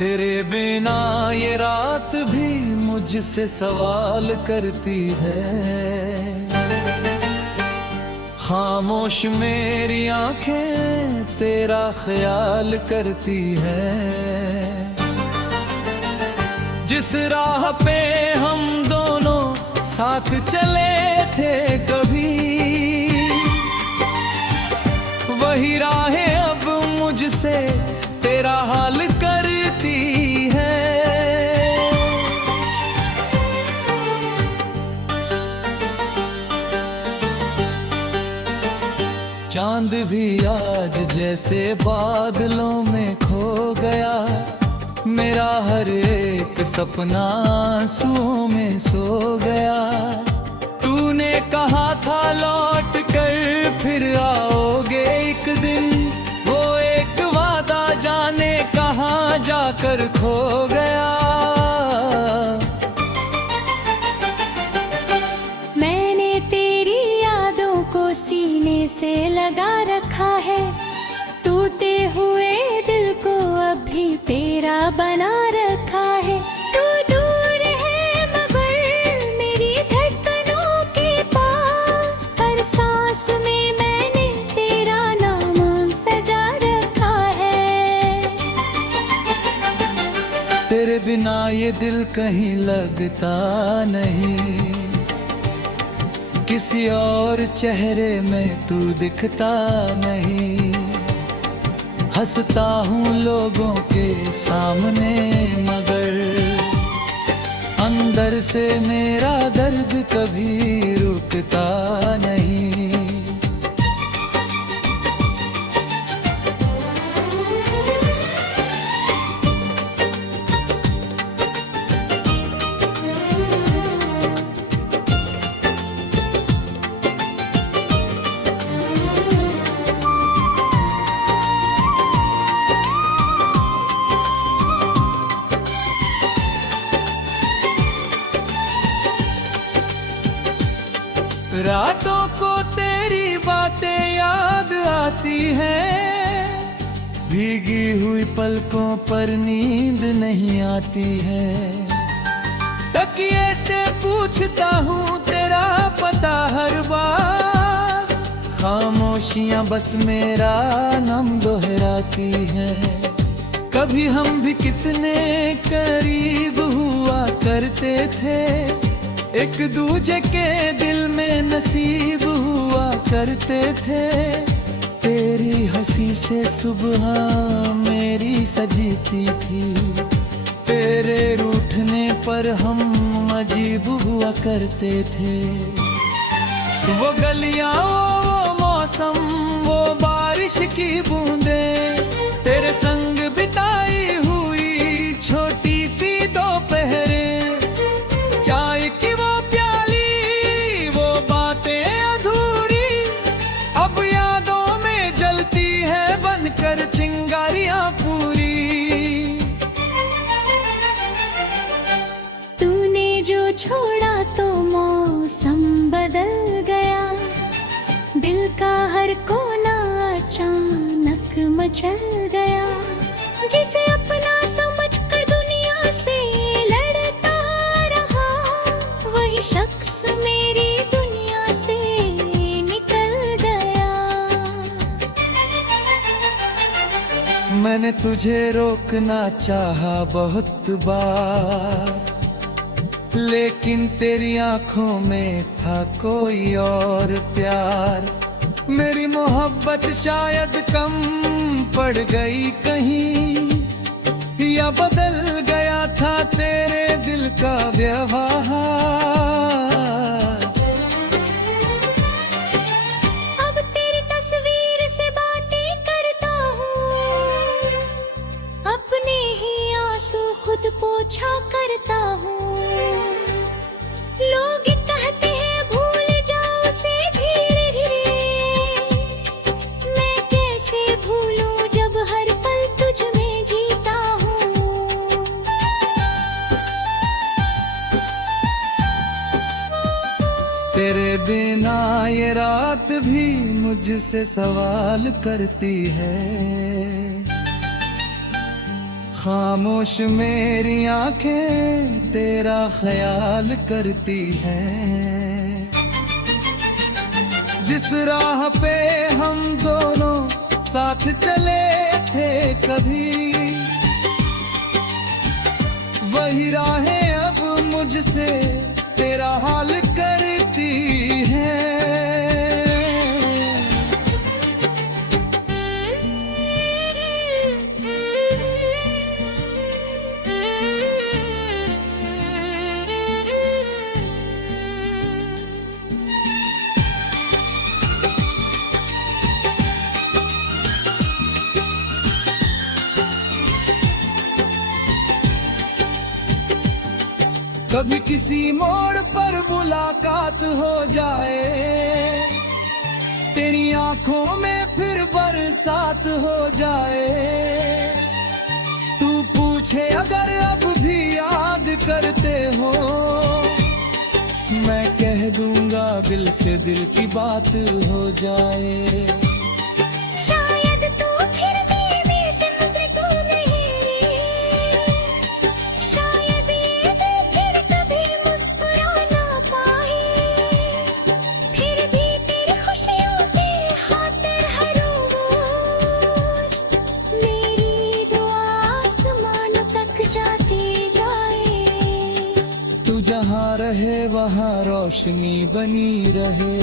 तेरे बिना ये रात भी मुझसे सवाल करती है। खामोश मेरी आंखें तेरा ख्याल करती है। जिस राह पे हम दोनों साथ चले थे कभी, वही राहें अब मुझसे तेरा हाल करती है। चांद भी आज जैसे बादलों में खो गया, मेरा हर एक सपना आंसुओं में सो गया। तूने कहा था लौट कर फिर आओगे एक दिन, वो एक वादा जाने कहाँ जाकर खो गया। मैंने तेरी यादों को सीने से लगा रखा है, टूटे हुए दिल को अभी तेरा बना रखा है। तू दूर है मगर मेरी धड़कनों के पास, हर सांस में मैंने तेरा नाम सजा रखा है। तेरे बिना ये दिल कहीं लगता नहीं, किसी और चेहरे में तू दिखता नहीं। हंसता हूँ लोगों के सामने मगर अंदर से मेरा दर्द कभी रुकता नहीं। रातों को तेरी बातें याद आती हैं, भीगी हुई पलकों पर नींद नहीं आती है। तकिए से पूछता हूँ तेरा पता हर बार, खामोशियाँ बस मेरा नाम दोहराती हैं। कभी हम भी कितने करीब हुआ करते थे, एक दूजे के दिल में नसीब हुआ करते थे। तेरी हंसी से सुबह मेरी सजीती थी, तेरे रूठने पर हम अजीब हुआ करते थे। वो गलियां वो मौसम वो बारिश की बूंदें, तेरे संग बिताई हुई छोटी सी दोपहरें, चाय की वो प्याली वो बातें अधूरी, अब यादों में जलती है बनकर चिंगारियां पूरी। तूने जो छोड़ा तो मौसम बदल गया, दिल का हर कोना अचानक मचल गया। जिसे अपना समझकर दुनिया से लड़ता रहा, वही शख्स मेरी दुनिया से निकल गया। मैंने तुझे रोकना चाहा बहुत बार, लेकिन तेरी आंखों में था कोई और प्यार। मेरी मोहब्बत शायद कम पड़ गई कहीं, या बदल गया था तेरे दिल का व्यवहार। अब तेरी तस्वीर से बातें करता हूँ, अपने ही आंसू खुद पोंछा करता हूँ। लोग कहते हैं भूल जाओ उसे धीरे धीरे, मैं कैसे भूलूं जब हर पल तुझ में जीता हूँ। तेरे बिना ये रात भी मुझसे सवाल करती है। खामोश मेरी आंखें तेरा ख्याल करती हैं। जिस राह पे हम दोनों साथ चले थे कभी, वही राहें अब मुझसे तेरा हाल करती हैं। कभी किसी मोड़ पर मुलाकात हो जाए, तेरी आंखों में फिर बरसात हो जाए। तू पूछे अगर अब भी याद करते हो, मैं कह दूंगा दिल से दिल की बात हो जाए। शायद तू फिर मेरे समुद्र को नहीं, शायद ये दिल फिर कभी मुस्कुरा ना पाए। फिर भी तेरी खुशियों के खातिर हर रोज मेरी दुआ आसमानों तक जाती जाए। तू जहाँ रहे वहाँ रोशनी बनी रहे,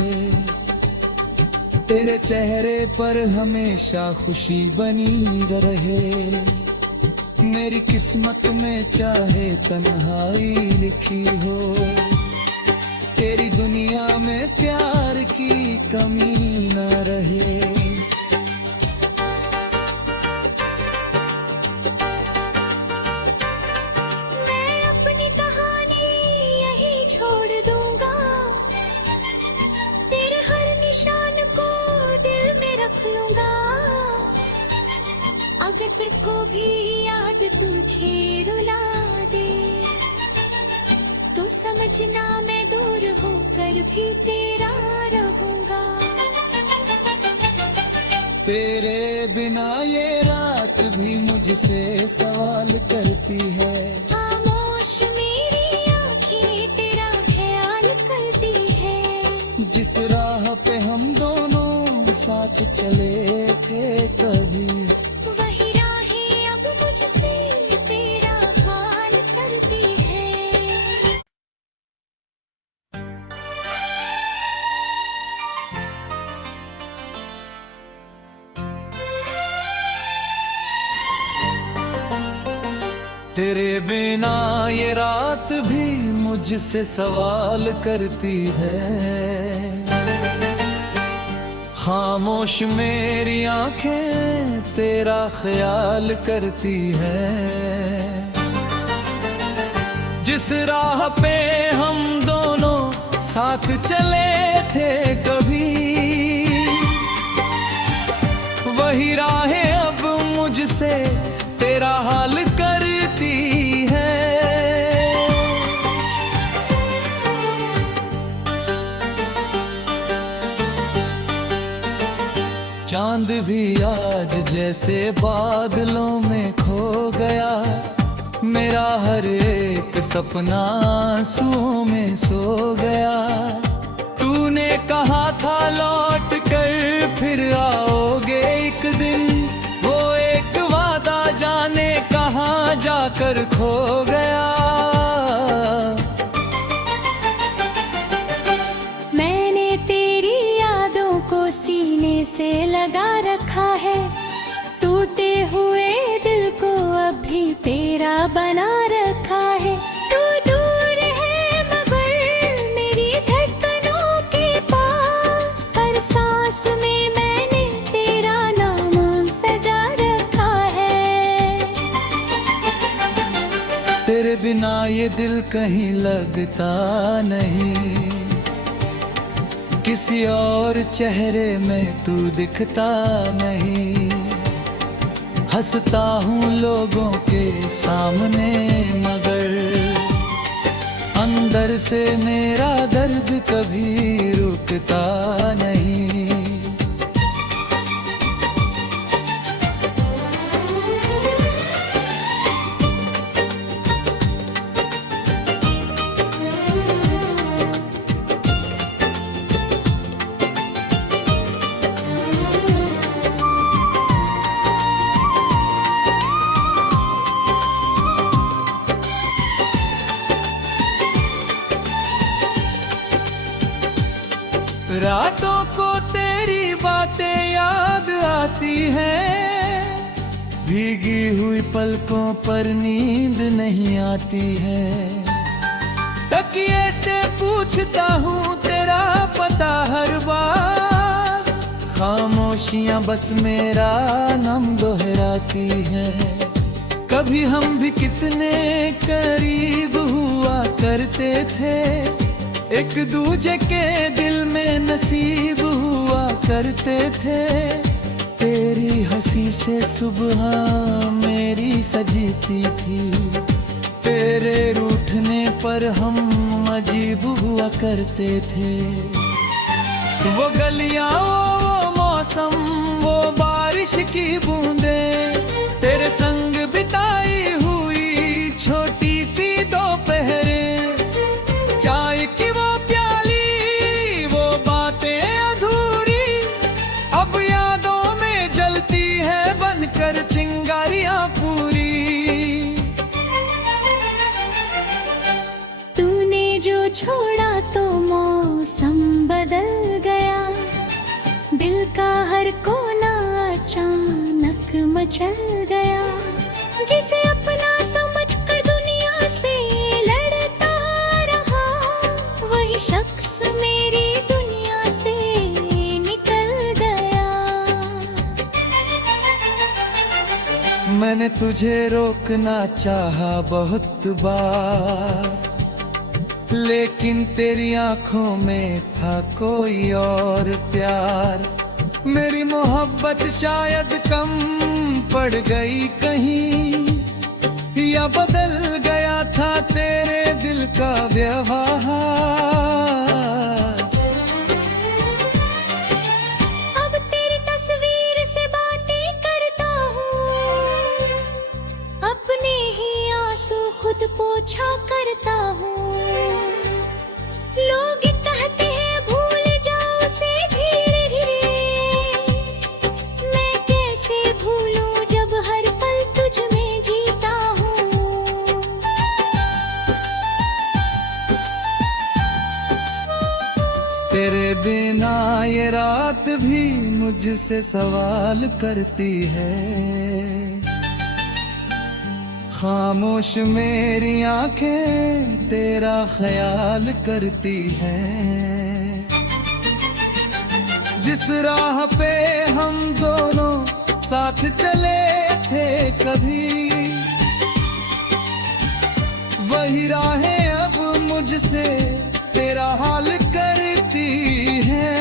तेरे चेहरे पर हमेशा खुशी बनी रहे। मेरी किस्मत में चाहे तन्हाई लिखी हो, तेरी दुनिया में प्यार की कमी न रहे। मैं अपनी कहानी यहीं छोड़ दूंगा, तेरे हर निशान को दिल में रख लूंगा। अगर फिर को भी याद तुझे रुला दे, तो समझना मैं दूर होकर भी तेरा रहूंगा। तेरे बिना ये रात भी मुझसे सवाल करती है। खामोश मेरी आंखें तेरा ख्याल करती है। जिस राह पे हम दोनों साथ चले थे कभी, वही राहें अब मुझसे तेरा हाल करती है। तेरे बिना ये रात भी मुझसे सवाल करती है। खामोश मेरी आंखें तेरा ख्याल करती हैं। जिस राह पे हम दोनों साथ चले थे कभी, वही राहें अब मुझसे तेरा हाल करती है। चांद भी आज जैसे बादलों में खो गया, मेरा हर एक सपना आंसुओं में सो गया। तूने कहा था लौट कर फिर आओगे एक दिन, वो एक वादा जाने कहाँ जाकर खो गया। मैंने तेरी यादों को सीने से लगा रखा है, टूटे हुए दिल को अभी तेरा बना रखा है। तू दूर है मगर मेरी धड़कनों के पास, हर सांस में मैंने तेरा नाम सजा रखा है। तेरे बिना ये दिल कहीं लगता नहीं, किसी और चेहरे में तू दिखता नहीं। हंसता हूँ लोगों के सामने मगर अंदर से मेरा दर्द कभी रुकता नहीं। रातों को तेरी बातें याद आती हैं, भीगी हुई पलकों पर नींद नहीं आती है। तकिए से पूछता हूँ तेरा पता हर बार, खामोशियाँ बस मेरा नाम दोहराती है। कभी हम भी कितने करीब हुआ करते थे, एक दूजे के दिल में नसीब हुआ करते थे। तेरी हंसी से सुबह मेरी सजीती थी, तेरे रूठने पर हम अजीब हुआ करते थे। वो गलियां, वो मौसम, वो बारिश की बूंदें, तेरे संग बिताई हुई छोटी सी दोपहरें, चाय की वो प्याली, वो बातें अधूरी, अब यादों में जलती है बनकर चिंगारियां पूरी। तूने जो छोड़ा तो मौसम बदल गया, दिल का हर कोना अचानक मचल गया। जिसे अपना समझकर दुनिया से लड़ता रहा, वही शख्स मेरी दुनिया से निकल गया। मैंने तुझे रोकना चाहा बहुत बार, लेकिन तेरी आंखों में था कोई और प्यार। मेरी मोहब्बत शायद कम पड़ गई कहीं, या बदल गया था तेरे दिल का व्यवहार। अब तेरी तस्वीर से बातें करता हूँ, अपने ही आंसू खुद पोंछा करता हूँ। लोग कहते हैं भूल जाओ उसे धीरे धीरे, मैं कैसे भूलूं जब हर पल तुझ में जीता हूँ। तेरे बिना ये रात भी मुझसे सवाल करती है, खामोश मेरी आंखें तेरा ख्याल करती हैं। जिस राह पे हम दोनों साथ चले थे कभी, वही राहें अब मुझसे तेरा हाल करती हैं।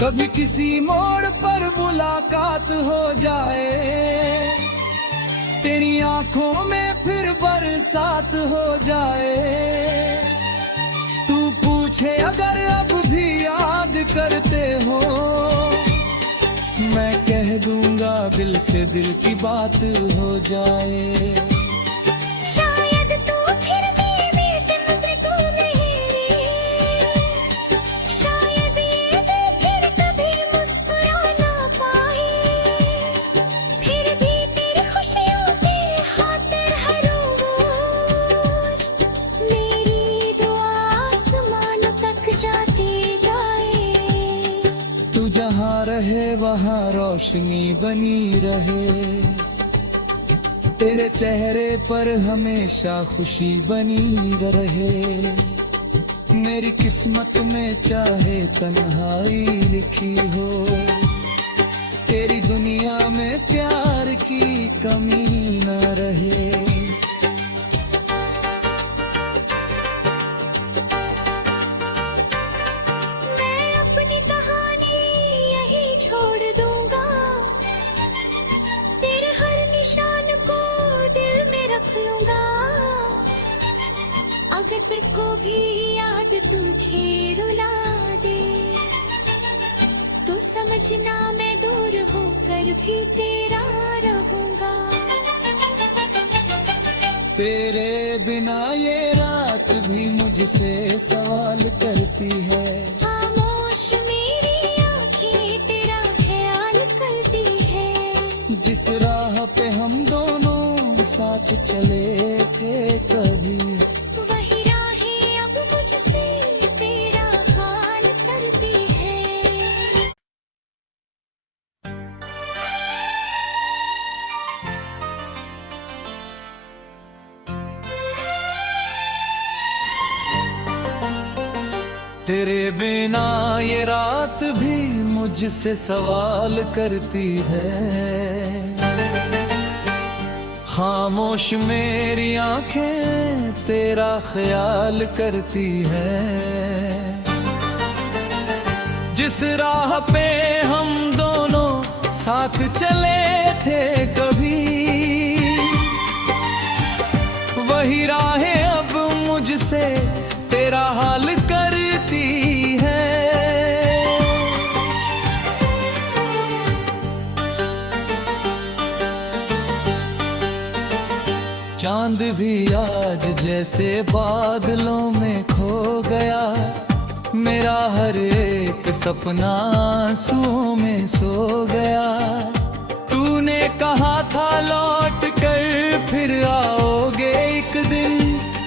कभी किसी मोड़ पर मुलाकात हो जाए, तेरी आंखों में फिर बरसात हो जाए। तू पूछे अगर अब भी याद करते हो, मैं कह दूंगा दिल से दिल की बात हो जाए। शायद तू फिर भी समुद्र को नहीं रे, शायद ये दिल फिर कभी मुस्कुरा ना पाए। फिर भी तेरी खुशियों के खातिर हर रोज मेरी दुआ आसमानों तक जाती जाए। तू जहाँ रहे वहाँ रोशनी बनी रहे, तेरे चेहरे पर हमेशा खुशी बनी रहे। मेरी किस्मत में चाहे तन्हाई लिखी हो, तेरी दुनिया में प्यार की कमी न रहे। मैं अपनी कहानी यहीं छोड़ दूंगा, तेरे हर निशान को दिल में रख लूंगा। अगर फिर को भी याद तुझे रुला दे, तो तो समझना मैं दूर होकर भी तेरा रहूंगा। तेरे बिना ये रात भी मुझसे सवाल करती है। खामोश मेरी आँखें तेरा ख्याल करती है। जिस राह पे हम दोनों साथ चले थे कभी, वही राहें अब मुझसे तेरा हाल करती है। तेरे बिना ये रात भी मुझसे सवाल करती है। खामोश मेरी आंखें तेरा ख्याल करती है। जिस राह पे हम दोनों साथ चले थे कभी, वही राहें अब मुझसे तेरा हाल करती है। चांद भी आज जैसे बादलों में खो गया। मेरा हर एक सपना आंसुओं में सो गया। तूने कहा था लौट कर फिर आओगे एक दिन,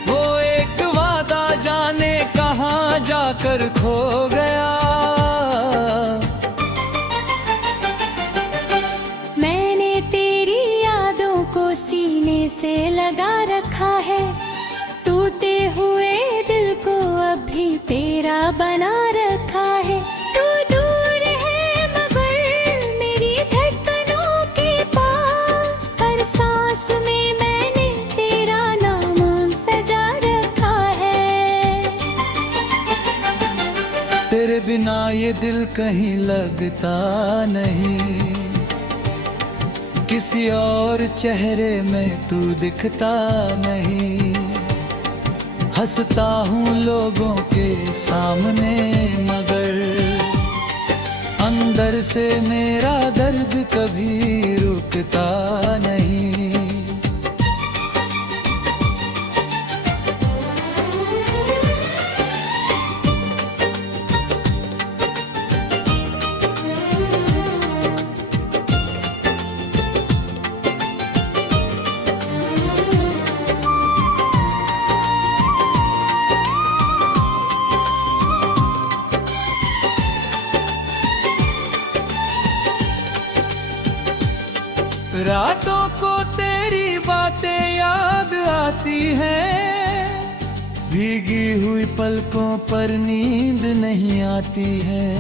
वो एक वादा जाने कहाँ जाकर खो गया। मैंने तेरी यादों को सीने से लगा रखा है। टूटे हुए दिल को अभी तेरा बना रखा है। तू दूर है मगर मेरी धड़कनों के पास, हर सांस में मैंने तेरा नाम सजा रखा है। तेरे बिना ये दिल कहीं लगता नहीं। किसी और चेहरे में तू दिखता नहीं। हंसता हूँ लोगों के सामने मगर अंदर से मेरा दर्द कभी रुकता नहीं। रातों को तेरी बातें याद आती हैं। भीगी हुई पलकों पर नींद नहीं आती है।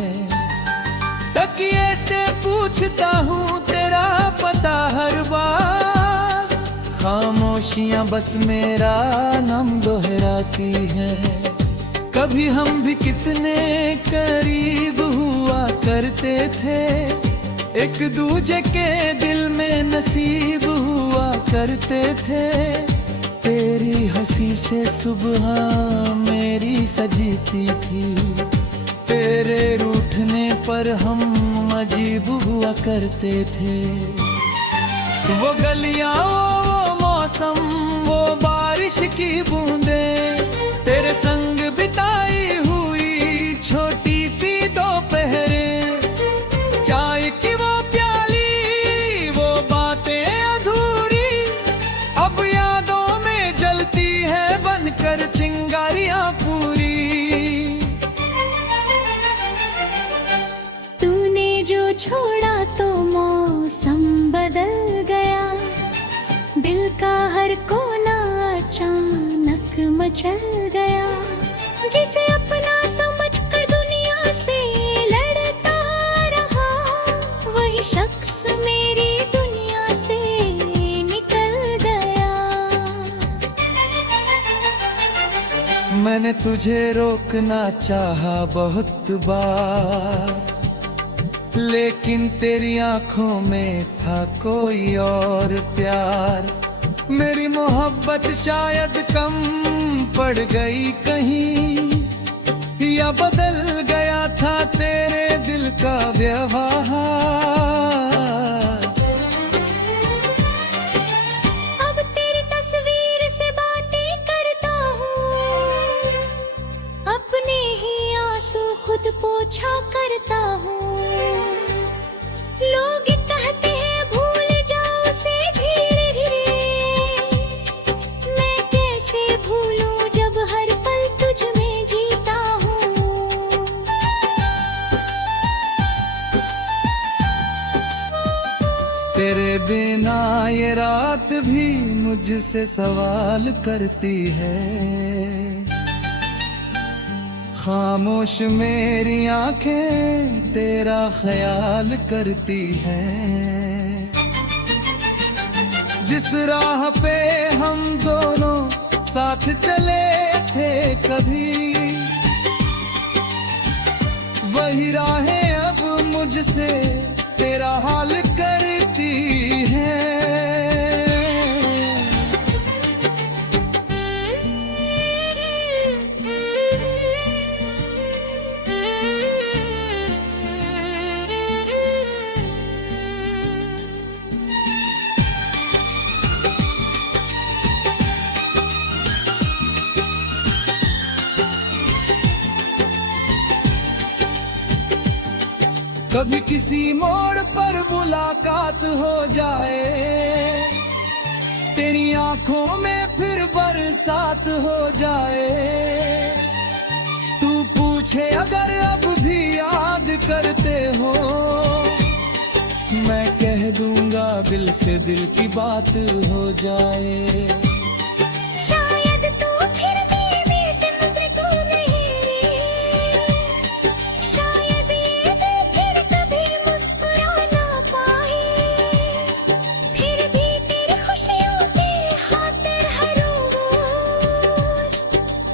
तकिए से पूछता हूँ तेरा पता हर बार। खामोशियाँ बस मेरा नाम दोहराती है। कभी हम भी कितने करीब हुआ करते थे। एक दूजे के दिल में नसीब हुआ करते थे। तेरी हंसी से सुबह मेरी सजीती थी। तेरे रूठने पर हम अजीब हुआ करते थे। वो गलियां वो मौसम वो बारिश की बूंदें, तेरे संग बिताई हुई छोटी सी दोपहरें। चाय की वो प्याली वो बातें अधूरी, अब यादों में जलती है बनकर चिंगारियां पूरी। तूने जो छोड़ा तो मौसम बदल गया। दिल का हर कोना अचानक मचल गया। जिसे अपना समझकर दुनिया से लड़ता रहा, वही शख्स मेरी दुनिया से निकल गया। मैंने तुझे रोकना चाहा बहुत बार, लेकिन तेरी आंखों में था कोई और प्यार। मेरी मोहब्बत शायद कम पड़ गई कहीं, या बदल गया था तेरे दिल का व्यवहार। बिना ये रात भी मुझसे सवाल करती है, खामोश मेरी आंखें तेरा ख्याल करती हैं। जिस राह पे हम दोनों साथ चले थे कभी, वही राहें अब मुझसे तेरा हाल करती हैं। कभी किसी मोड़ पर मुलाकात हो जाए, तेरी आंखों में फिर बरसात हो जाए। तू पूछे अगर अब भी याद करते हो, मैं कह दूंगा दिल से दिल की बात हो जाए। शायद तू फिर भी समुद्र को नहीं, शायद ये दिल फिर कभी मुस्कुरा ना पाए। फिर भी तेरी खुशियों के खातिर हर रोज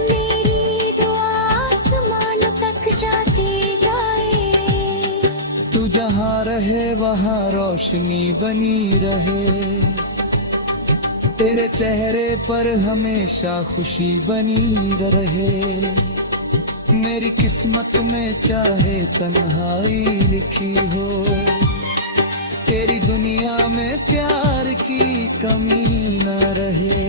मेरी दुआ आसमानों तक जाती जाए। तू जहाँ रहे वहाँ रोशनी बनी रहे, तेरे चेहरे पर हमेशा खुशी बनी रहे। मेरी किस्मत में चाहे तन्हाई लिखी हो, तेरी दुनिया में प्यार की कमी न रहे।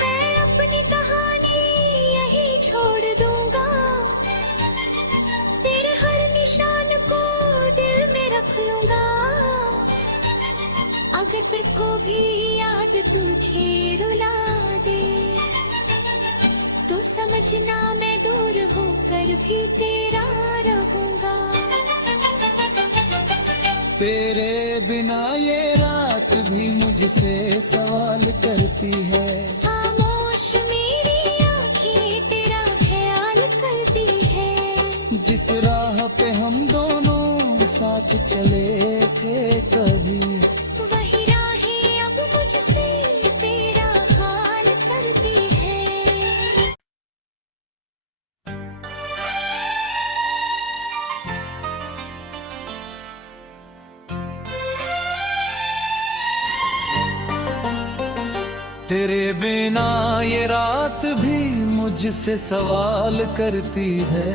मैं अपनी कहानी यहीं छोड़ दूंगा, तेरे हर निशान को दिल में रख लूंगा। अगर फिर को भी याद तुझे रुला दे, तो समझना मैं दूर होकर भी तेरा रहूंगा। तेरे बिना ये रात भी मुझसे सवाल करती है, खामोश मेरी आंखें तेरा ख्याल करती है। जिस राह पे हम दोनों साथ चले थे कभी, वही राहें अब मुझसे तेरा हाल करती है। तेरे बिना ये रात भी मुझसे सवाल करती है,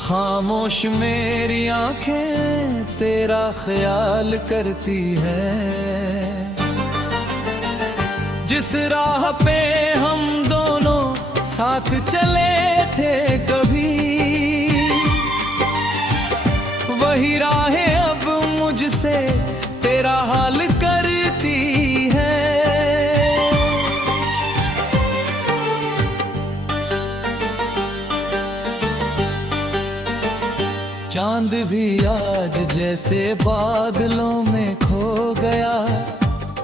खामोश मेरी आंखें तेरा ख्याल करती हैं। जिस राह पे हम दोनों साथ चले थे कभी, वही राहें अब मुझसे तेरा हाल करती हैं। चांद भी आज जैसे बादलों में खो गया,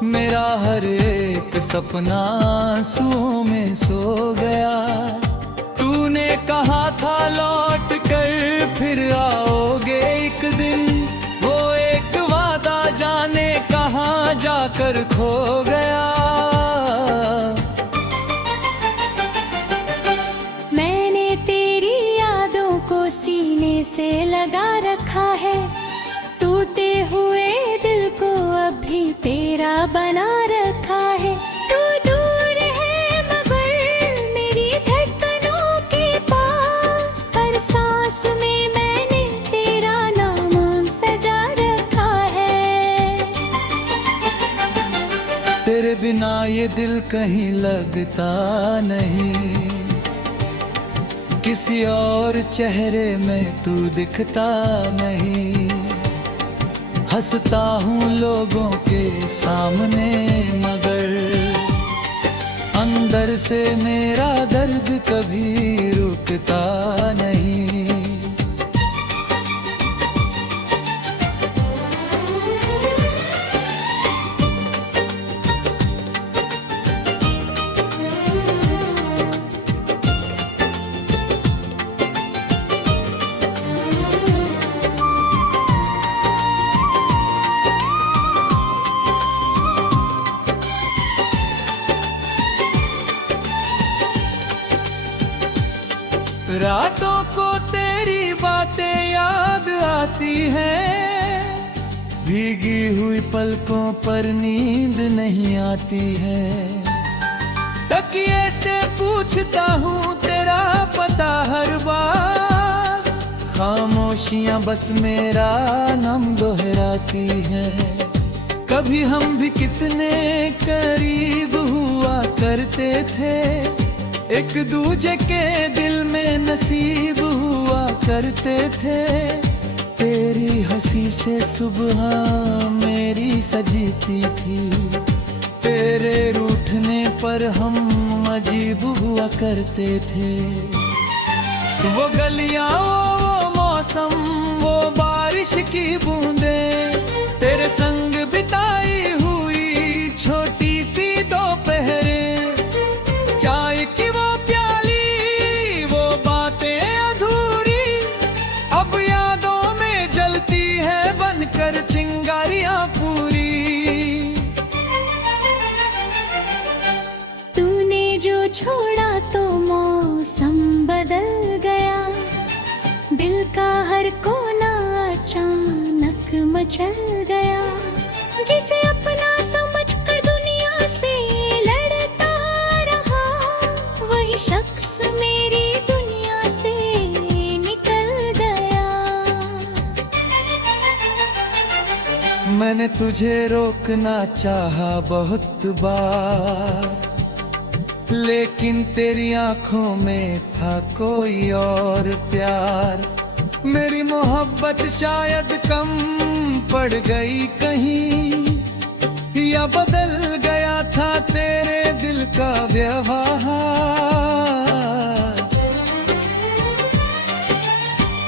मेरा हर एक सपना आंसुओं में सो गया। तूने कहा था लौट कर फिर आओगे एक दिन, वो एक वादा जाने कहाँ जाकर खो गया। मैंने तेरी यादों को सीने से लगा रखा है, टूटे हुए दिल को अभी तेरा बना रखा है। तू दूर है मगर मेरी धड़कनों के पास, हर सांस में मैंने तेरा नाम सजा रखा है। तेरे बिना ये दिल कहीं लगता नहीं, किसी और चेहरे में तू दिखता नहीं। हंसता हूँ लोगों के सामने मगर अंदर से मेरा दर्द कभी रुक रुकता नहीं। रातों को तेरी बातें याद आती हैं, भीगी हुई पलकों पर नींद नहीं आती है। तकिए से पूछता हूँ तेरा पता हर बार, खामोशियाँ बस मेरा नाम दोहराती है। कभी हम भी कितने करीब हुआ करते थे, एक दूजे के दिल में नसीब हुआ करते थे। तेरी हंसी से सुबह मेरी सजीती थी, तेरे रूठने पर हम अजीब हुआ करते थे। वो गलियां, वो मौसम, वो बारिश की बूंदें, तेरे संग बिताई हुई छोटी सी दोपहरें, चाय की वो प्याली, वो बातें अधूरी, अब यादों में जलती है बनकर चिंगारियां पूरी। तूने जो छोड़ा तो मौसम बदल गया, दिल का हर कोना अचानक मचल गया। जिसे अपना समझकर दुनिया से लड़ता रहा, वही शख्स मेरी दुनिया से निकल गया। मैंने तुझे रोकना चाहा बहुत बार, लेकिन तेरी आंखों में था कोई और प्यार। मेरी मोहब्बत शायद कम पड़ गई कहीं, या बदल गया था तेरे दिल का व्यवहार।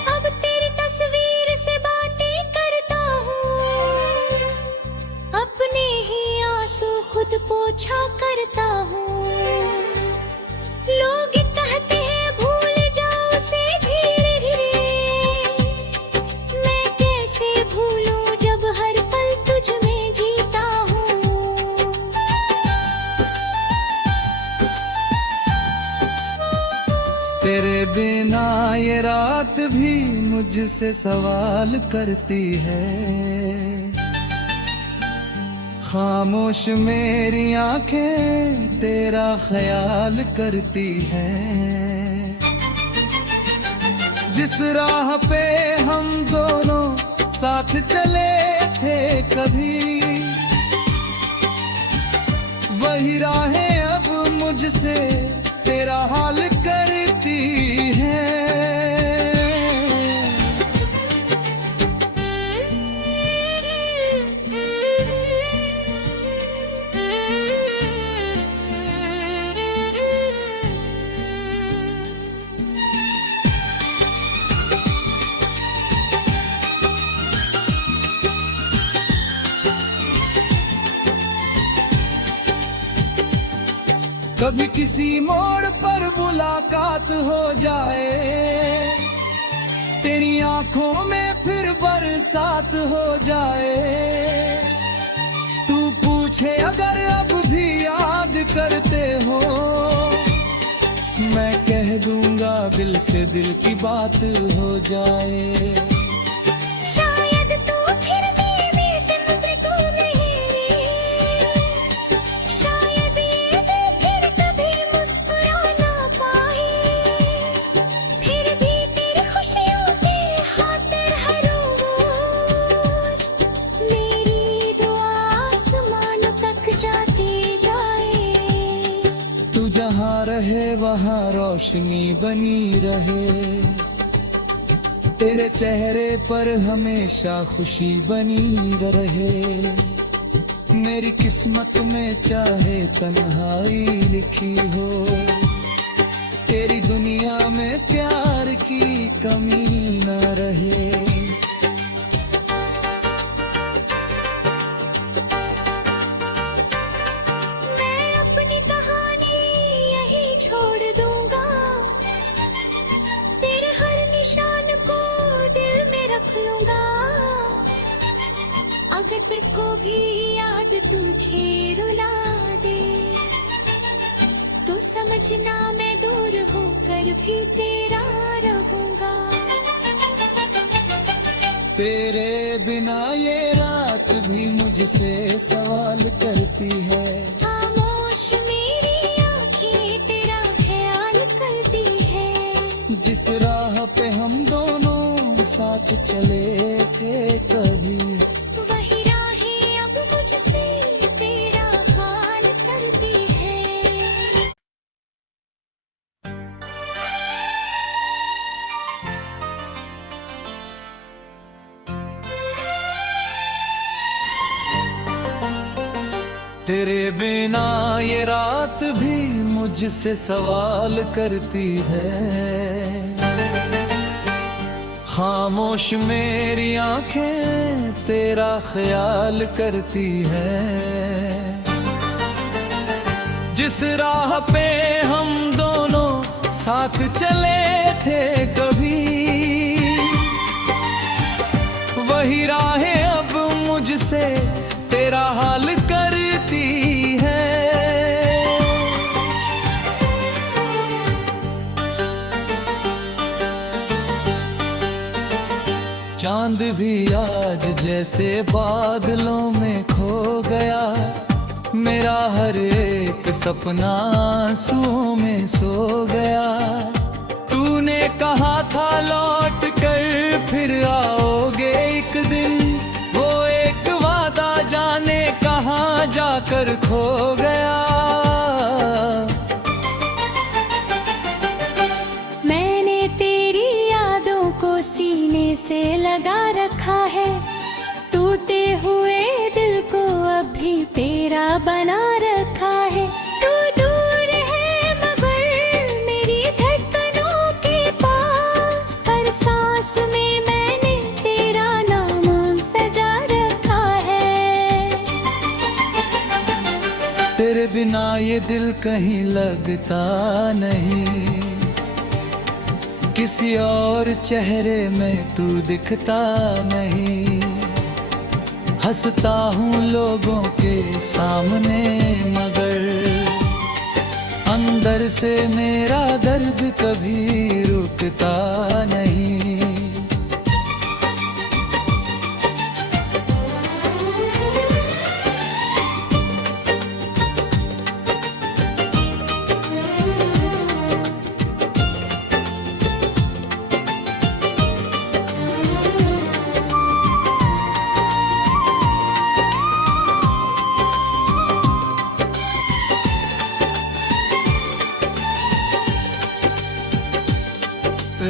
अब तेरी तस्वीर से बातें करता हूँ, अपने ही आंसू खुद पोंछा करता हूँ। लोग कहते हैं भूल जाओ उसे धीरे धीरे, मैं कैसे भूलूं जब हर पल तुझ में जीता हूँ। तेरे बिना ये रात भी मुझसे सवाल करती है, खामोश मेरी आंखें तेरा ख्याल करती हैं। जिस राह पे हम दोनों साथ चले थे कभी, वही राहें अब मुझसे तेरा हाल करती हैं। कभी किसी मोड़ पर मुलाकात हो जाए, तेरी आंखों में फिर बरसात हो जाए। तू पूछे अगर अब भी याद करते हो, मैं कह दूंगा दिल से दिल की बात हो जाए। शायद तू फिर भी समुद्र को नहीं, शायद ये दिल फिर कभी मुस्कुरा ना पाए। फिर भी तेरी खुशियों के खातिर हर रोज मेरी दुआ आसमानों तक जाती जाए। तू जहाँ रहे वहाँ रोशनी बनी रहे, तेरे चेहरे पर हमेशा खुशी बनी रहे। मेरी किस्मत में चाहे तन्हाई लिखी हो, तेरी दुनिया में तुझे रुला दे तो समझना मैं दूर होकर भी तेरा रहूंगा। तेरे बिना ये रात भी मुझसे सवाल करती है। खामोश मेरी आँखें तेरा ख्याल करती है। जिस राह पे हम दोनों साथ चले थे कभी, वही राहें अब मुझसे तेरा हाल करती है। तेरे बिना ये रात भी मुझसे सवाल करती है। खामोश मेरी आंखें तेरा ख्याल करती है। जिस राह पे हम दोनों साथ चले थे कभी, वही राहें अब मुझसे तेरा हाल करती है। चांद भी आज जैसे बादलों में खो गया। मेरा हर एक सपना आंसुओं में सो गया। तूने कहा था लौट कर फिर आओगे एक दिन, वो एक वादा जाने कहाँ जाकर खो गया। मैंने तेरी यादों को सीने से लगा रखा है। टूटे हुए दिल को अभी तेरा बना रखा है। तू दूर है मगर मेरी धड़कनों के पास, हर सांस में मैंने तेरा नाम सजा रखा है। तेरे बिना ये दिल कहीं लगता नहीं। किसी और चेहरे में तू दिखता नहीं। हंसता हूँ लोगों के सामने मगर अंदर से मेरा दर्द कभी रुकता नहीं।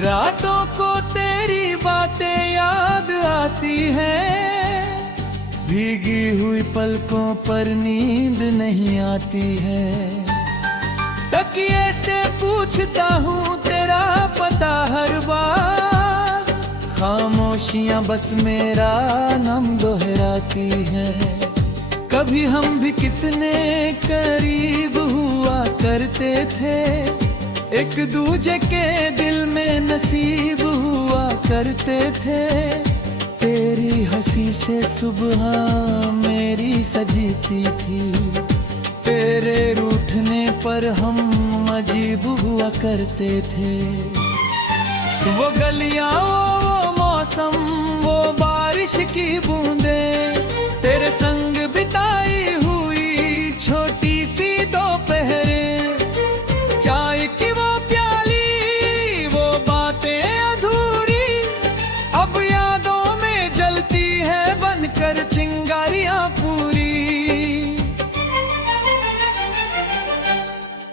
रातों को तेरी बातें याद आती हैं। भीगी हुई पलकों पर नींद नहीं आती है। तकिए से पूछता हूँ तेरा पता हर बार। खामोशियाँ बस मेरा नाम दोहराती है। कभी हम भी कितने करीब हुआ करते थे। एक दूजे के दिल में नसीब हुआ करते थे। तेरी हंसी से सुबह मेरी सजीती थी। तेरे रूठने पर हम अजीब हुआ करते थे। वो गलियां वो मौसम वो बारिश की बूंदें, तेरे संग बिताई हुई छोटी सी दोपहरें। चाय की वो प्याली वो बातें अधूरी, अब यादों में जलती है बनकर चिंगारियां पूरी।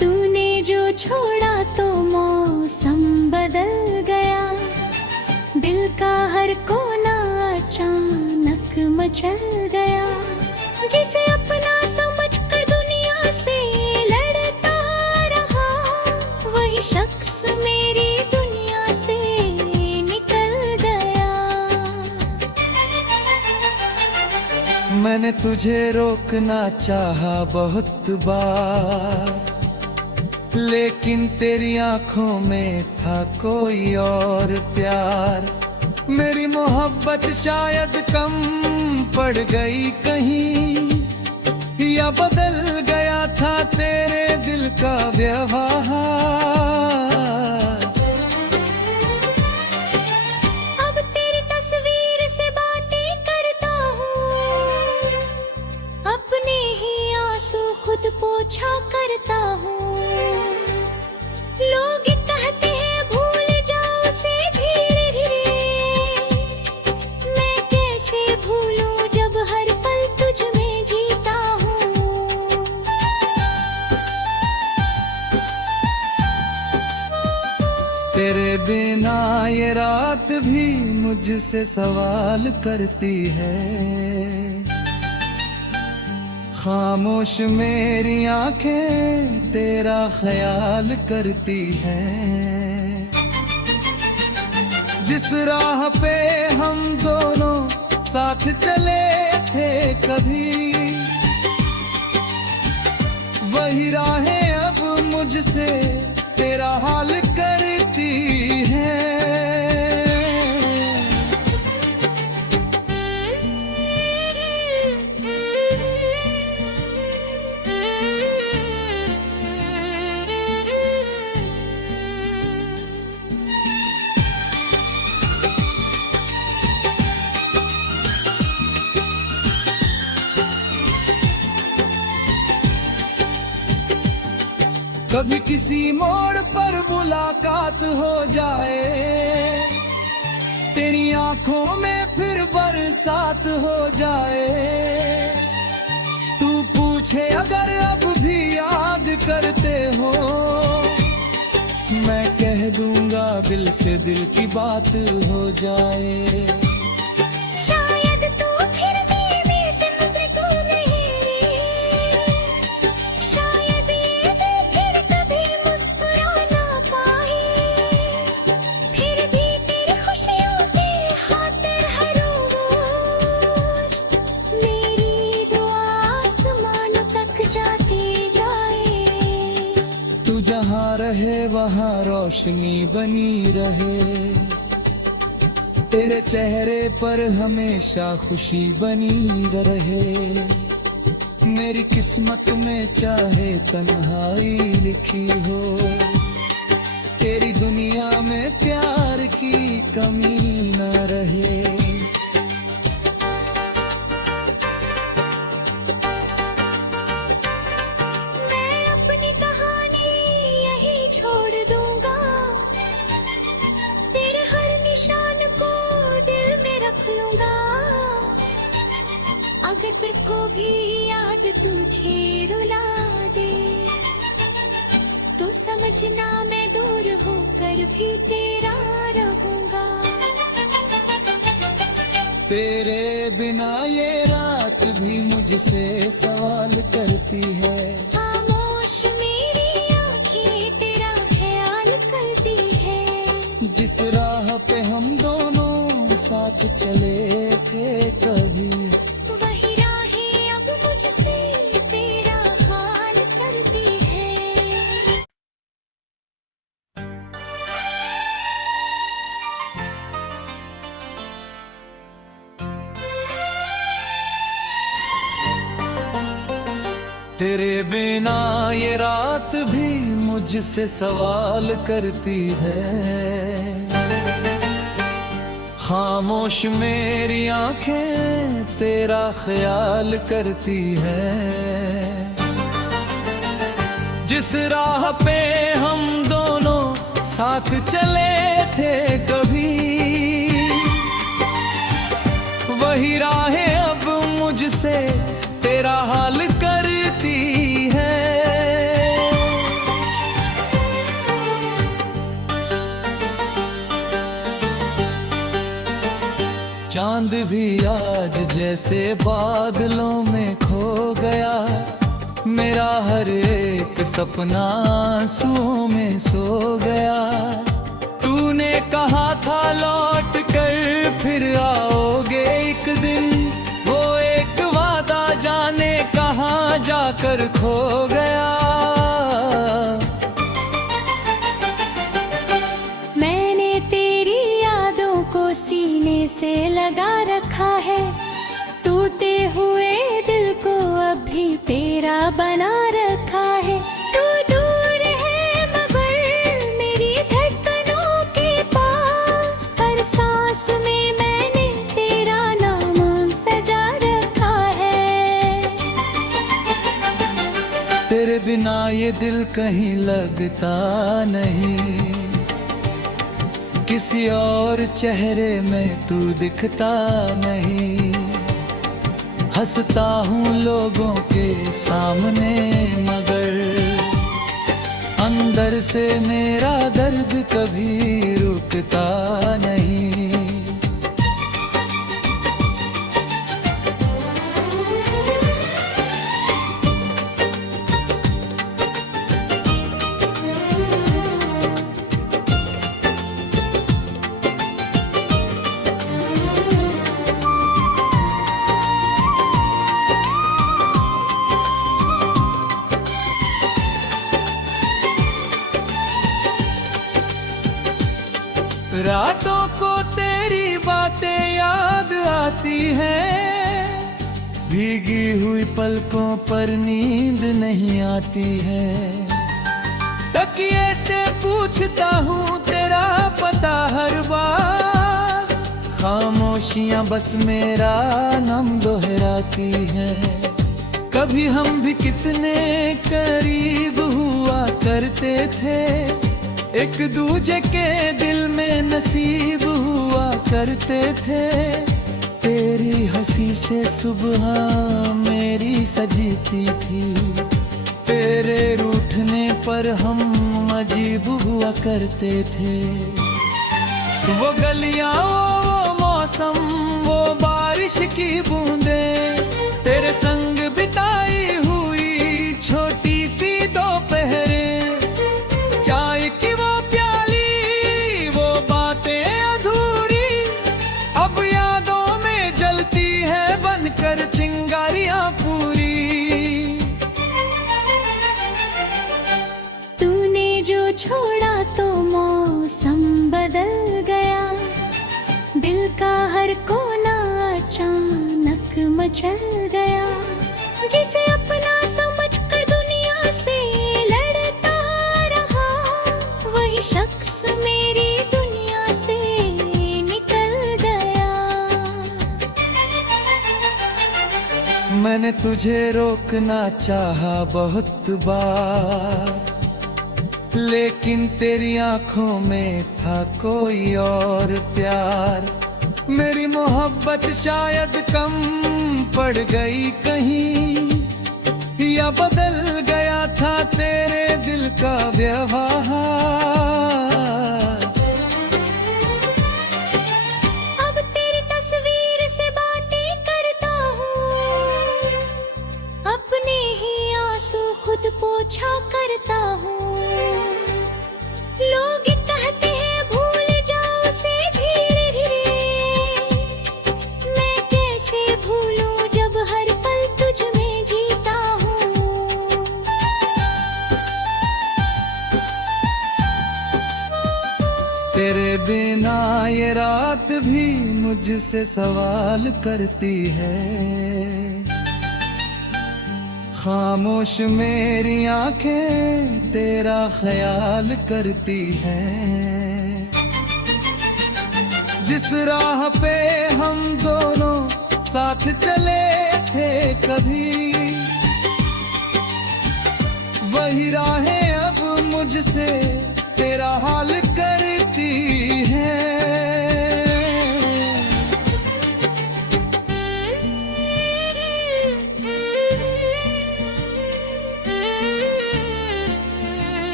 तूने जो छोड़ा तो मौसम बदल गया। दिल का हर कोना अचानक मचल गया। जिसे अपना समझकर दुनिया से लड़ता रहा, वही शख्स मेरी दुनिया से निकल गया। मैंने तुझे रोकना चाहा बहुत बार, लेकिन तेरी आंखों में था कोई और प्यार। मेरी मोहब्बत शायद कम पड़ गई कहीं, या बदल गया था तेरे दिल का व्यवहार। अब तेरी तस्वीर से बातें करता हूँ, अपने ही आंसू खुद पोंछा करता हूँ। लोग कहते हैं भूल जाओ उसे धीरे धीरे, मैं कैसे भूलूं जब हर पल तुझ में जीता हूँ। तेरे बिना ये रात भी मुझसे सवाल करती है। खामोश मेरी आंखें तेरा ख्याल करती हैं। जिस राह पे हम दोनों साथ चले थे कभी, वही राहें अब मुझसे तेरा हाल करती हैं। कभी किसी मोड़ पर मुलाकात हो जाए, तेरी आंखों में फिर बरसात हो जाए। तू पूछे अगर अब भी याद करते हो, मैं कह दूंगा दिल से दिल की बात हो जाए। शायद तू फिर भी समुद्र को नहीं, शायद ये दिल फिर कभी मुस्कुरा ना पाए। फिर भी तेरी खुशियों के खातिर हर रोज मेरी दुआ आसमानों तक जाती जाए। तू जहाँ रहे वहाँ रोशनी बनी रहे, तेरे चेहरे पर हमेशा खुशी बनी रहे। मेरी किस्मत में चाहे तन्हाई लिखी हो, तेरी दुनिया में प्यार की कमी न रहे। मैं अपनी कहानी यहीं छोड़ दूंगा, तेरे हर निशान को दिल में रख लूंगा। अगर फिर को भी याद तुझे रुला दे, तो समझना मैं दूर होकर भी तेरा रहूंगा। तेरे बिना ये रात भी मुझसे सवाल करती है। खामोश मेरी आंखें तेरा ख्याल करती है। जिस राह पे हम दोनों साथ चले थे कभी, वही राहें अब मुझसे तेरा हाल करती है। तेरे बिना ये रात भी मुझसे सवाल करती है। खामोश मेरी आंखें तेरा ख्याल करती हैं। जिस राह पे हम दोनों साथ चले थे कभी, वही राहें अब मुझसे तेरा हाल करती हैं। चांद भी आज जैसे बादलों में खो गया, मेरा हर एक सपना आंसुओं में सो गया। तूने कहा था लौट कर फिर आओगे एक दिन, वो एक वादा जाने कहाँ जाकर खो गया। मैंने तेरी यादों को सीने से लगा रखा है, टूटे हुए दिल को अभी तेरे ये दिल कहीं लगता नहीं, किसी और चेहरे में तू दिखता नहीं। हंसता हूँ लोगों के सामने मगर अंदर से मेरा दर्द कभी रुकता नहीं। रातों को तेरी बातें याद आती हैं, भीगी हुई पलकों पर नींद नहीं आती है। तकिए से पूछता हूँ तेरा पता हर बार, खामोशियाँ बस मेरा नाम दोहराती हैं। कभी हम भी कितने करीब हुआ करते थे, एक दूजे के दिल में नसीब हुआ करते थे। तेरी हंसी से सुबह मेरी सजीती थी, तेरे रूठने पर हम अजीब हुआ करते थे। वो गलियां वो मौसम वो बारिश की बूंदें, तेरे संग बिताई हुई छोटी सी दोपहरें, चाय की वो प्याली वो बातें अधूरी, अब यादों में जलती है बनकर चिंगारियां पूरी। तूने जो छोड़ा तो मौसम बदल गया, दिल का हर कोना अचानक मचल गया। जिसे अपना समझकर दुनिया से लड़ता रहा, वही शख्स मेरी दुनिया से निकल गया। मैंने तुझे रोकना चाहा बहुत बार, लेकिन तेरी आंखों में था कोई और प्यार। मेरी मोहब्बत शायद कम पड़ गई कहीं, या बदल गया था तेरे दिल का व्यवहार। अब तेरी तस्वीर से बातें करता हूँ, अपने ही आंसू खुद पोंछा करता हूँ। लोग कहते हैं भूल जाओ उसे धीरे धीरे, मैं कैसे भूलूं जब हर पल तुझ में जीता हूँ। तेरे बिना ये रात भी मुझसे सवाल करती है, खामोश मेरी आंखें तेरा ख्याल करती हैं। जिस राह पे हम दोनों साथ चले थे कभी, वही राहें अब मुझसे तेरा हाल करती हैं।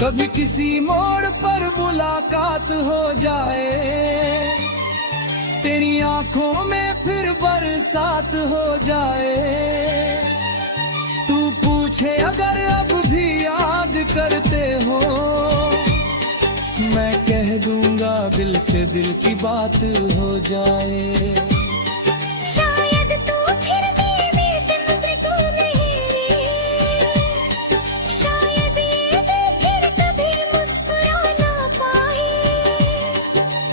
कभी किसी मोड़ पर मुलाकात हो जाए, तेरी आंखों में फिर बरसात हो जाए। तू पूछे अगर अब भी याद करते हो, मैं कह दूंगा दिल से दिल की बात हो जाए। शायद तू फिर भी समुद्र को नहीं, शायद ये दिल फिर कभी मुस्कुरा ना पाए।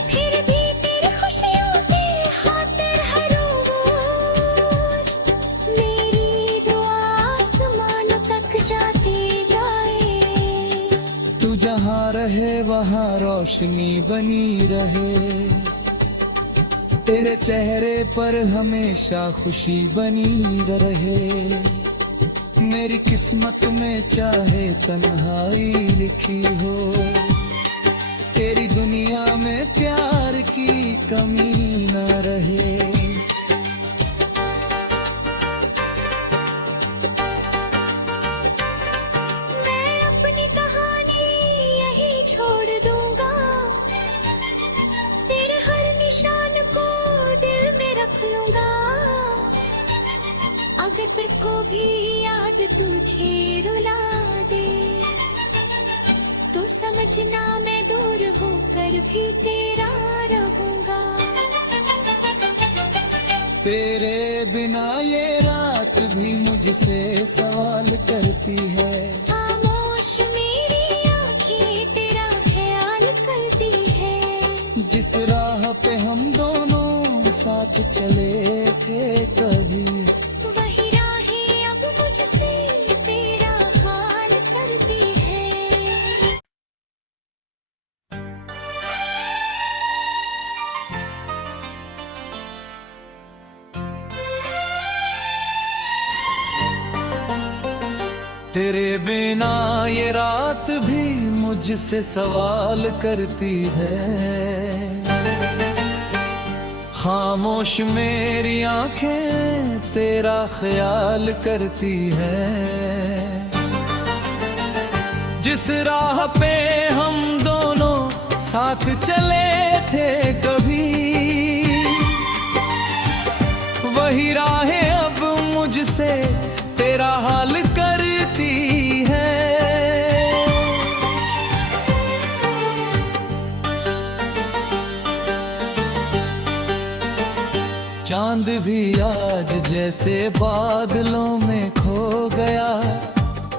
फिर भी तेरी खुशियों के खातिर हर रोज मेरी दुआ आसमानों तक जाती जाए। रहे वहाँ रोशनी बनी रहे, तेरे चेहरे पर हमेशा खुशी बनी रहे। मेरी किस्मत में चाहे तन्हाई लिखी हो, तेरी दुनिया में प्यार की कमी न रहे। मैं अपनी कहानी यहीं छोड़ दूंगा, तेरे हर निशान को दिल में रख लूंगा। अगर फिर को भी याद तुझे रुला दे, तो समझना मैं दूर होकर भी तेरा रहूंगा। तेरे बिना ये रात भी मुझसे सवाल करती है, खामोश मेरी आँखें तेरा ख्याल करती है। जिस राह पे हम दोनों साथ चले थे कभी, वही राहें अब मुझसे तेरा हाल करती है। तेरे बिना ये रात भी मुझसे सवाल करती है। खामोश मेरी आंखें तेरा ख्याल करती है। जिस राह पे हम दोनों साथ चले थे कभी, वही राहें अब मुझसे तेरा हाल करती है। चांद भी आज जैसे बादलों में खो गया,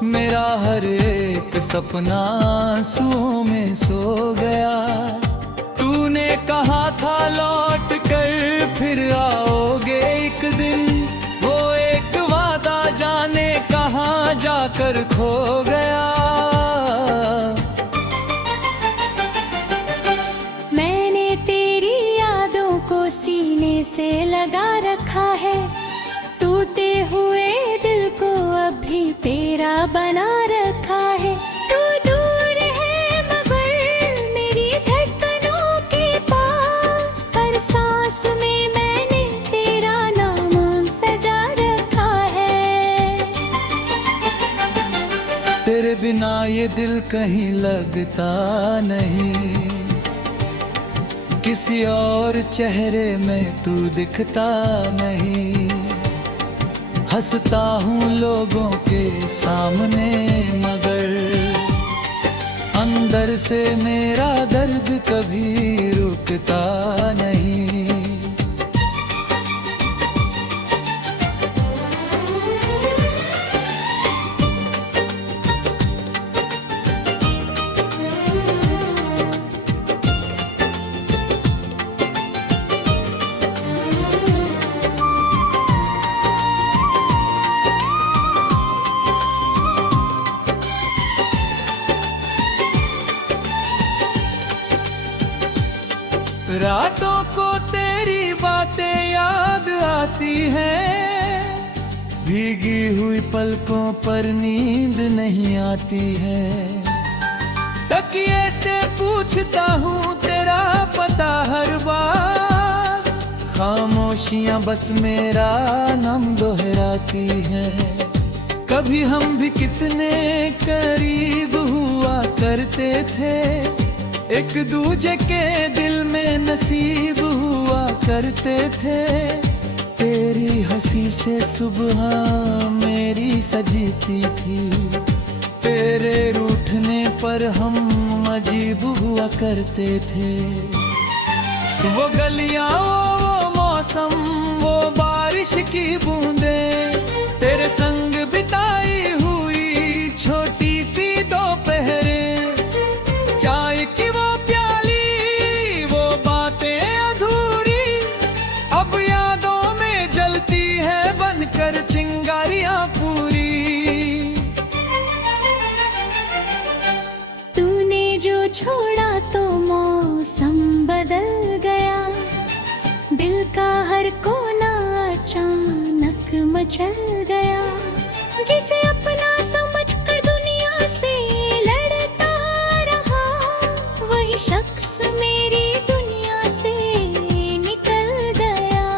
मेरा हर एक सपना आंसुओं में सो गया। तूने कहा था लौट कर फिर आओगे एक दिन, वो एक वादा जाने कहाँ जाकर खो गया। मैंने तेरी यादों को सीने से लगा रखा है, टूटे हुए दिल को अभी तेरा बना रखा है। तू दूर है मगर मेरी धड़कनों के पास, हर सांस में मैंने तेरा नाम सजा रखा है। तेरे बिना ये दिल कहीं लगता नहीं, किसी और चेहरे में तू दिखता नहीं। हंसता हूँ लोगों के सामने मगर अंदर से मेरा दर्द कभी रुकता नहीं। रातों को तेरी बातें याद आती हैं, भीगी हुई पलकों पर नींद नहीं आती है। तकिए से पूछता हूँ तेरा पता हर बार, खामोशियाँ बस मेरा नाम दोहराती हैं। कभी हम भी कितने करीब हुआ करते थे, एक दूजे के दिल में नसीब हुआ करते थे। तेरी हंसी से सुबह मेरी सजती थी, तेरे रूठने पर हम अजीब हुआ करते थे। वो गलियां वो मौसम वो बारिश की बूंदें, तेरे संग बिताई हुई छोटी सी दोपहरें, चाय की वो प्याली वो बातें अधूरी, अब यादों में जलती है बनकर चिंगारियां पूरी। तूने जो छोड़ा तो मौसम बदल गया, दिल का हर कोना अचानक मचल गया। जिसे अपना समझकर दुनिया से लड़ता रहा, वही शख्स मेरी दुनिया से निकल गया।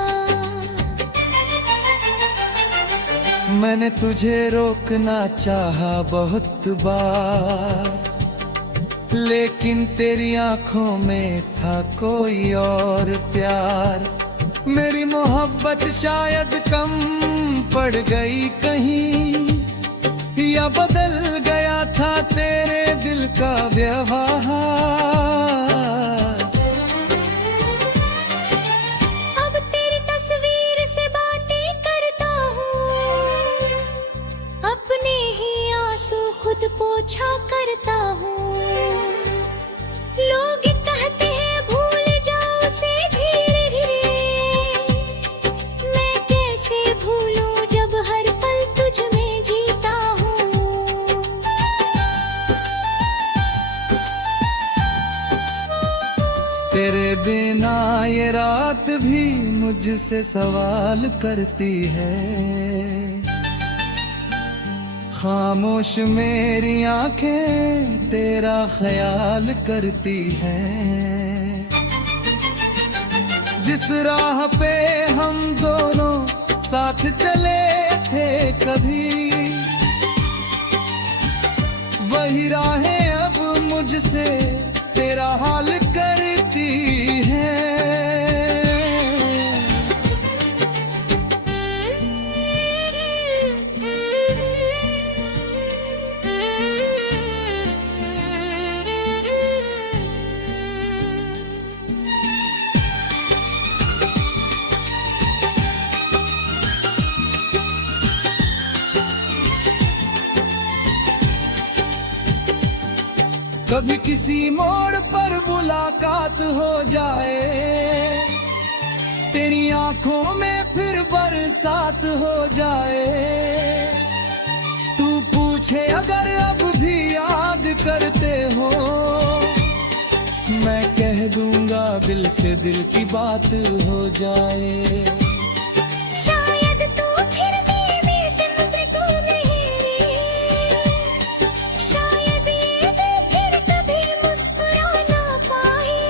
मैंने तुझे रोकना चाहा बहुत बार, लेकिन तेरी आंखों में था कोई और प्यार। मेरी मोहब्बत शायद कम पड़ गई कहीं, या बदल गया था तेरे दिल का व्यवहार। अब तेरी तस्वीर से बातें करता हूँ, अपने ही आंसू खुद पोंछा करता हूँ। लोग कहते हैं भूल जाओ उसे धीरे धीरे, मैं कैसे भूलूं जब हर पल तुझ में जीता हूँ। तेरे बिना ये रात भी मुझसे सवाल करती है, खामोश मेरी आंखें तेरा ख्याल करती हैं। जिस राह पे हम दोनों साथ चले थे कभी, वही राहें अब मुझसे तेरा हाल करती हैं। कभी किसी मोड़ पर मुलाकात हो जाए, तेरी आंखों में फिर बरसात हो जाए। तू पूछे अगर अब भी याद करते हो, मैं कह दूंगा दिल से दिल की बात हो जाए। शायद तू फिर भी समुद्र को नहीं, शायद ये दिल फिर कभी मुस्कुरा ना पाए।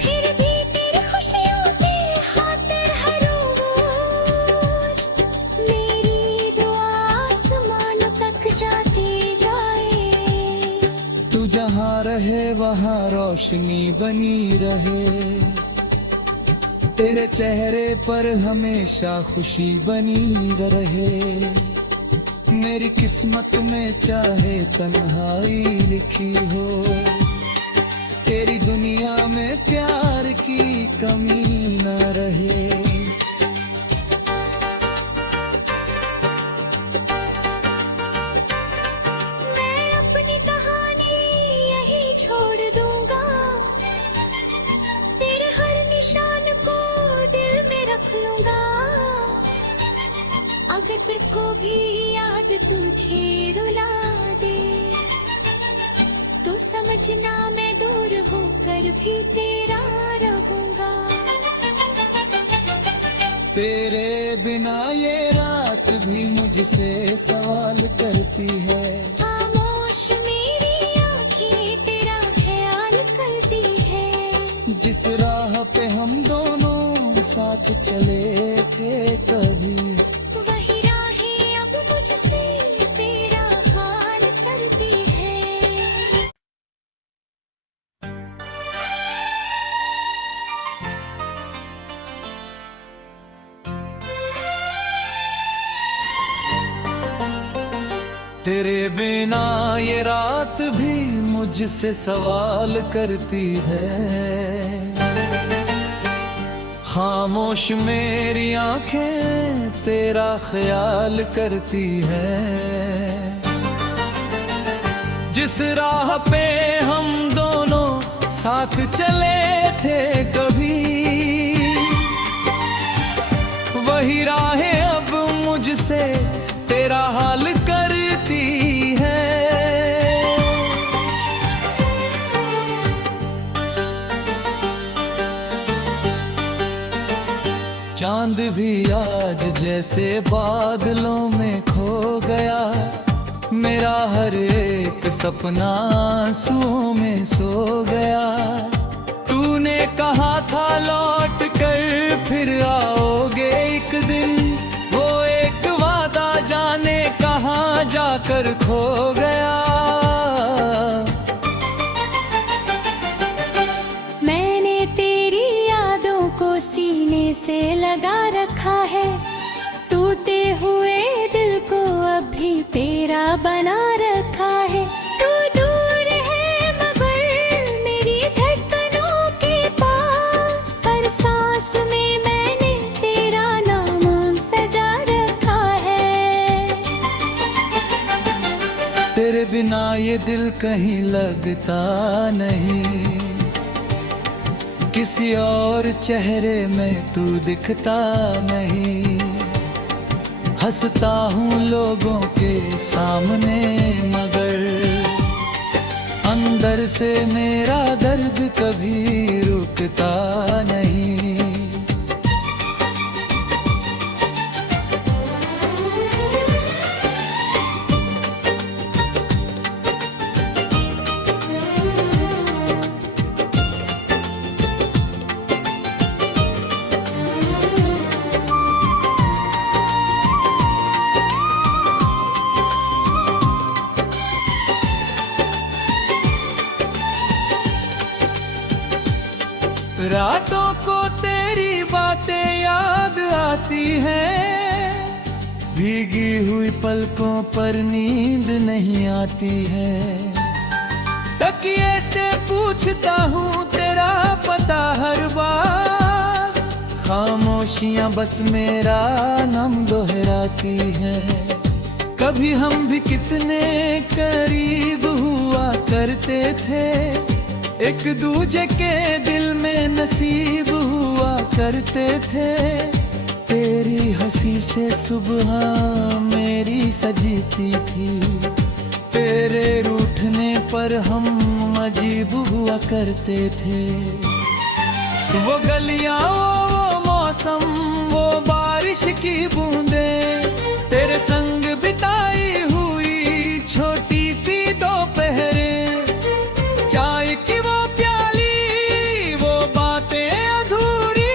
फिर भी तेरी खुशियों की खातिर हर रोज मेरी दुआ आसमानों तक जाती जाए। तू जहाँ रहे वहाँ रोशनी बनी रहे, तेरे चेहरे पर हमेशा खुशी बनी रहे। मेरी किस्मत में चाहे तन्हाई लिखी हो, तेरी दुनिया में प्यार की कमी न रहे। मैं अपनी कहानी यहीं छोड़ दूंगा, तेरे हर निशान को दिल में रख लूंगा। अगर फिर को भी याद तुझे रुला दे, तो समझना मैं दूर होकर भी तेरा रहूंगा। तेरे बिना ये रात भी मुझसे सवाल करती है, खामोश मेरी आंखें तेरा ख्याल करती है। जिस राह पे हम दोनों साथ चले थे कभी, वही राहें अब मुझसे तेरा हाल करती है। तेरे बिना ये रात भी मुझसे सवाल करती है। खामोश मेरी आंखें तेरा ख्याल करती हैं। जिस राह पे हम दोनों साथ चले थे कभी, वही राहें अब मुझसे तेरा हाल करती है। चांद भी आज जैसे बादलों में खो गया, मेरा हर एक सपना आंसुओं में सो गया। तूने कहा था लौट कर फिर आओगे एक दिन, वो एक वादा जाने कहाँ जाकर खो गया। मैंने तेरी यादों को सीने से लगा रखा है, टूटे हुए दिल को अभी तेरा बना रखा है। तू दूर है मगर मेरी धड़कनों के पास, हर सांस में मैंने तेरा नाम सजा रखा है। तेरे बिना ये दिल कहीं लगता नहीं, किसी और चेहरे में तू दिखता नहीं। हंसता हूँ लोगों के सामने मगर अंदर से मेरा दर्द कभी रुकता नहीं। रातों को तेरी बातें याद आती हैं, भीगी हुई पलकों पर नींद नहीं आती है। तकिए से पूछता हूँ तेरा पता हर बार, खामोशियाँ बस मेरा नाम दोहराती है। कभी हम भी कितने करीब हुआ करते थे, एक दूजे के दिल में नसीब हुआ करते थे। तेरी हंसी से सुबह मेरी सजीती थी, तेरे रूठने पर हम अजीब हुआ करते थे। वो गलियां वो मौसम वो बारिश की बूंदें, तेरे संग बिताई हुई छोटी सी दोपहरें, चाय की वो प्याली वो बातें अधूरी,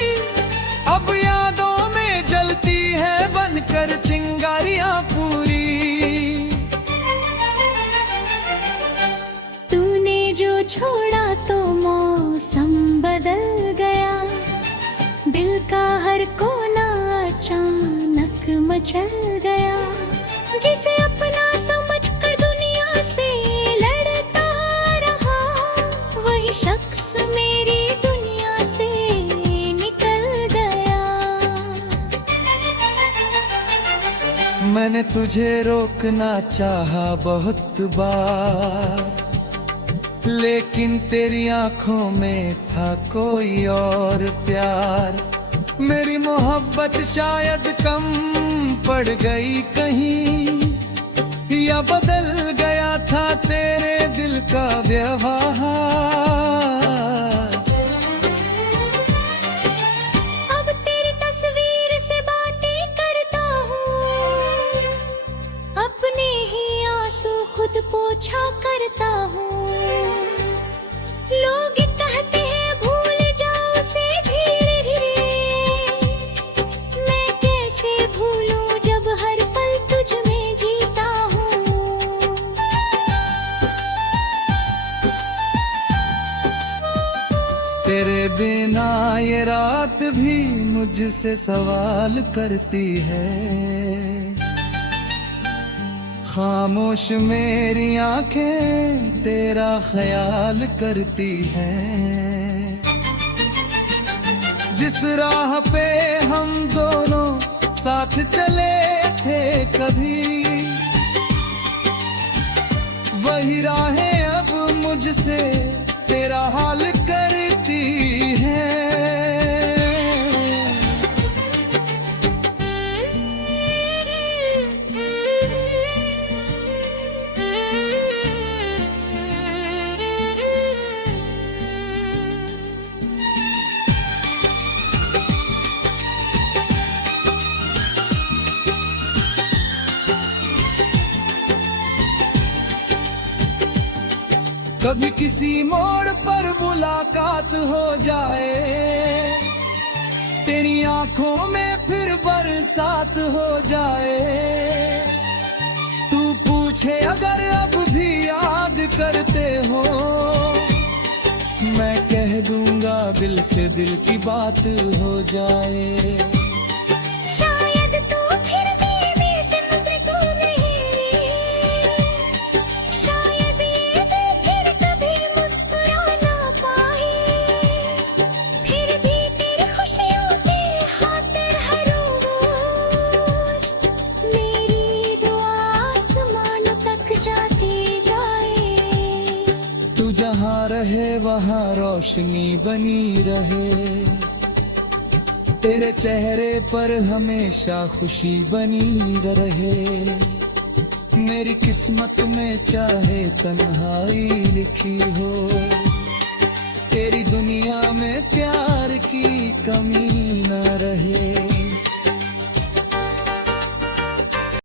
अब यादों में जलती है बनकर चिंगारियां पूरी। तूने जो छोड़ा तो मौसम बदल गया, दिल का हर कोना अचानक मचल गया। जिसे अपना समझकर दुनिया से लड़ता रहा, वही शख्स मेरी दुनिया से निकल गया। मैंने तुझे रोकना चाहा बहुत बार, लेकिन तेरी आंखों में था कोई और प्यार। मेरी मोहब्बत शायद कम पड़ गई कहीं, या बदल गया था तेरे दिल का व्यवहार। अब तेरी तस्वीर से बातें करता हूँ, अपने ही आंसू खुद पोंछा करता हूँ। लोग कहते हैं भूल जाओ उसे धीरे धीरे, मैं कैसे भूलूं जब हर पल तुझ में जीता हूँ। तेरे बिना ये रात भी मुझसे सवाल करती है, खामोश मेरी आंखें तेरा ख्याल करती हैं। जिस राह पे हम दोनों साथ चले थे कभी, वही राहें अब मुझसे तेरा हाल करती हैं। कभी किसी मोड़ पर मुलाकात हो जाए, तेरी आंखों में फिर बरसात हो जाए। तू पूछे अगर अब भी याद करते हो, मैं कह दूंगा दिल से दिल की बात हो जाए। शायद तू फिर भी समुद्र को नहीं, शायद ये दिल फिर कभी मुस्कुरा ना पाए। फिर भी तेरी खुशियों के खातिर हर रोज मेरी दुआ आसमानों तक जाती जाए। तू जहाँ रहे वहाँ रोशनी बनी रहे, तेरे चेहरे पर हमेशा खुशी बनी रहे। मेरी किस्मत में चाहे तन्हाई लिखी हो, तेरी दुनिया में प्यार की कमी